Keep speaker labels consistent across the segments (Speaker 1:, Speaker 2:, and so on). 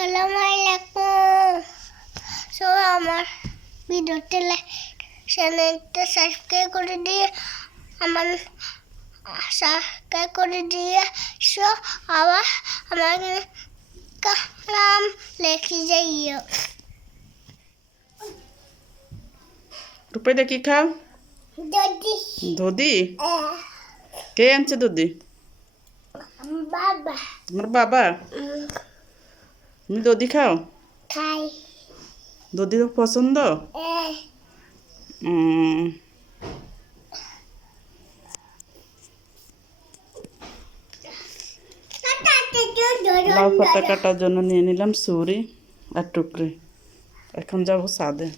Speaker 1: আসসালামু আলাইকুম সো আমার ভিডিওতে চ্যানেলটা সাবস্ক্রাইব করে দিয়ে আমার সাবস্ক্রাইব করে দিয়ে সো আবার আমার নাম লেখি যাইও।
Speaker 2: রূপাইদা কি খাও।
Speaker 1: যদি
Speaker 2: দুধি কে আনছে দুধি
Speaker 1: বাবা।
Speaker 2: তোমার বাবা? তুমি দধি খাও?
Speaker 1: খাই।
Speaker 2: দধি পছন্দ? লাউ পাতা কাটার জন্য নিয়ে নিলাম সুরি আর টুকরি। এখন যাব সাদে।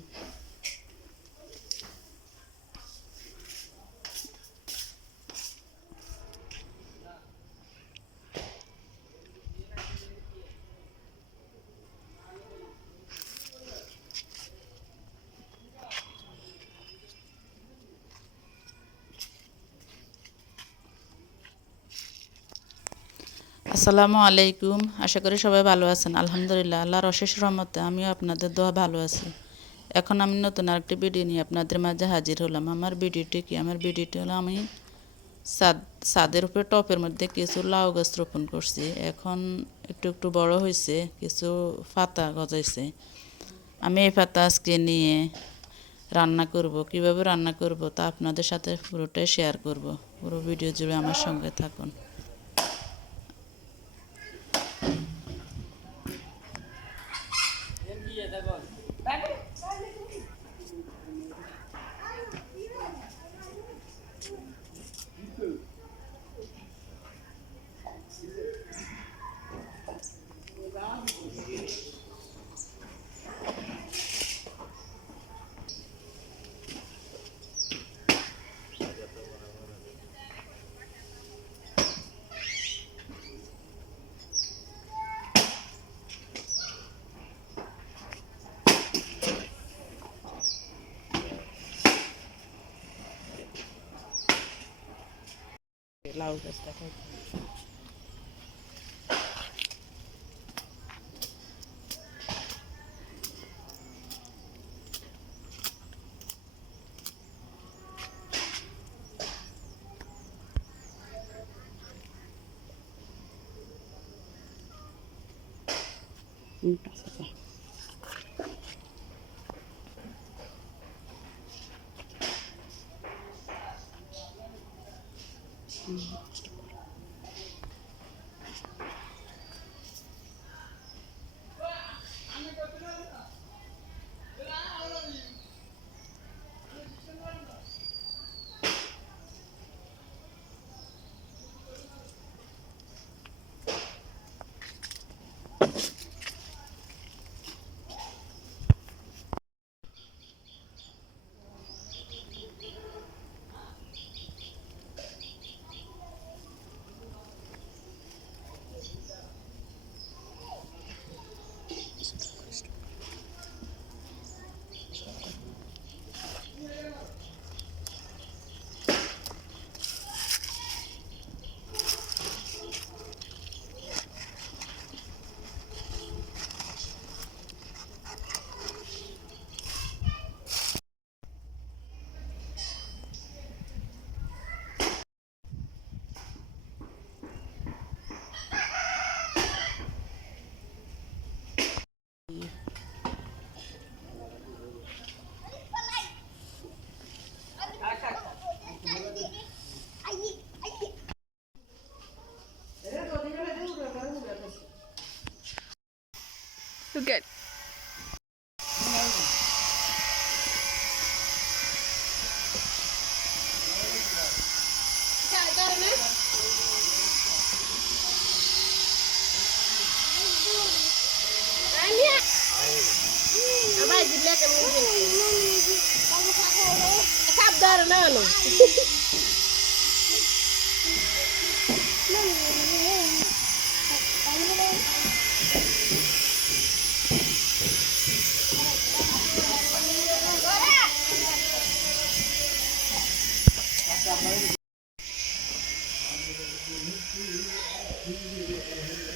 Speaker 3: আসসালামু আলাইকুম। আশা করি সবাই ভালো আছেন। আলহামদুলিল্লাহ, আল্লাহর অশেষ রহমতে আমিও আপনাদের দোয়া ভালো আছি। এখন আমি নতুন আরেকটি ভিডিও নিয়ে আপনাদের মাঝে হাজির হলাম। আমার ভিডিওটি কি? আমার ভিডিওটি হলো আমি সাদ, সাদের উপরে টপের মধ্যে কিছু লাউ গাছ রোপণ করছি। এখন একটু একটু বড় হয়েছে কিছু পাতা গজাইছে। আমি এই পাতা আজকে নিয়ে রান্না করব। কীভাবে রান্না করব তা আপনাদের সাথে পুরোটাই শেয়ার করব। পুরো ভিডিও জুড়ে আমার সঙ্গে থাকুন।
Speaker 2: লাউ গাছ দেখো হুম, আচ্ছা, 嗯。
Speaker 4: Look at. Thank you.
Speaker 3: Yeah.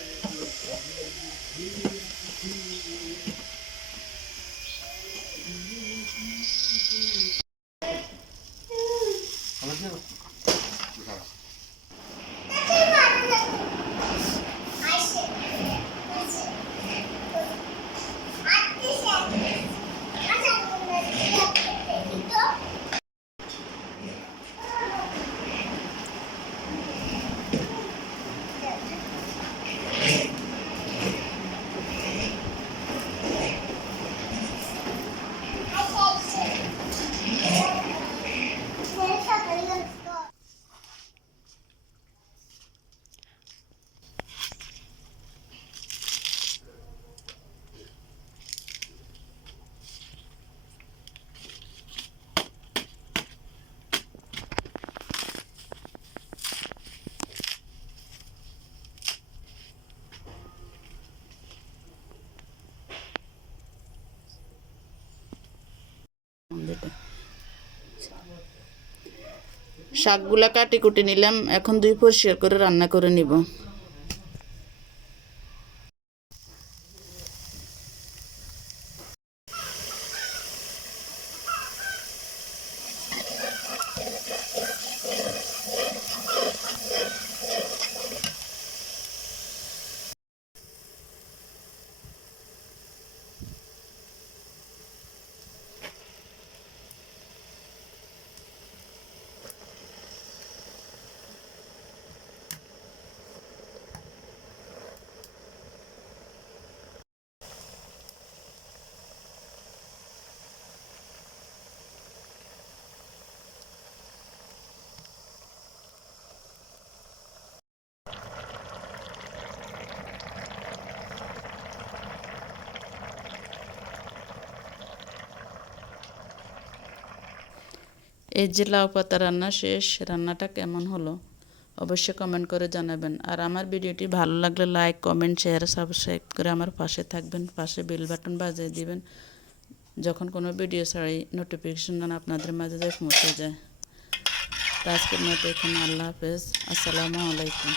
Speaker 3: শাকগুলা কাটি কুটি নিলাম এখন দুই পরিষ্কার করে রান্না করে নিব। এই যে লাউ পাতা রান্না শেষ, রান্নাটা কেমন হলো? অবশ্যই কমেন্ট করে জানাবেন। আর আমার ভিডিওটি ভালো লাগলে লাইক কমেন্ট শেয়ার সাবস্ক্রাইব করে আমার পাশে থাকবেন, পাশে বেল বাটন বাজিয়ে দিবেন। যখন কোনো ভিডিও ছাড়াই নোটিফিকেশন আপনাদের মাঝে যায় পৌঁছে যায়। তো আজকের মতো এখানে আল্লাহ হাফেজ। আসসালামু আলাইকুম।